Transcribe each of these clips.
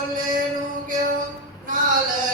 Hallelujah. Hallelujah.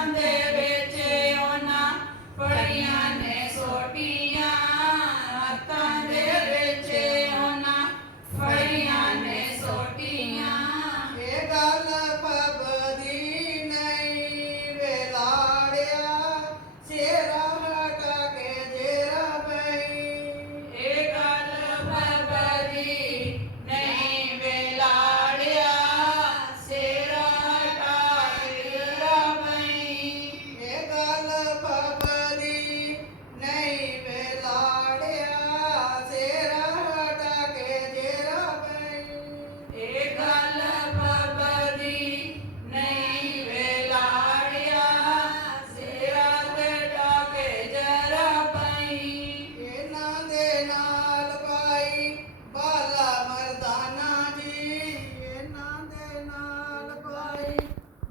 grande.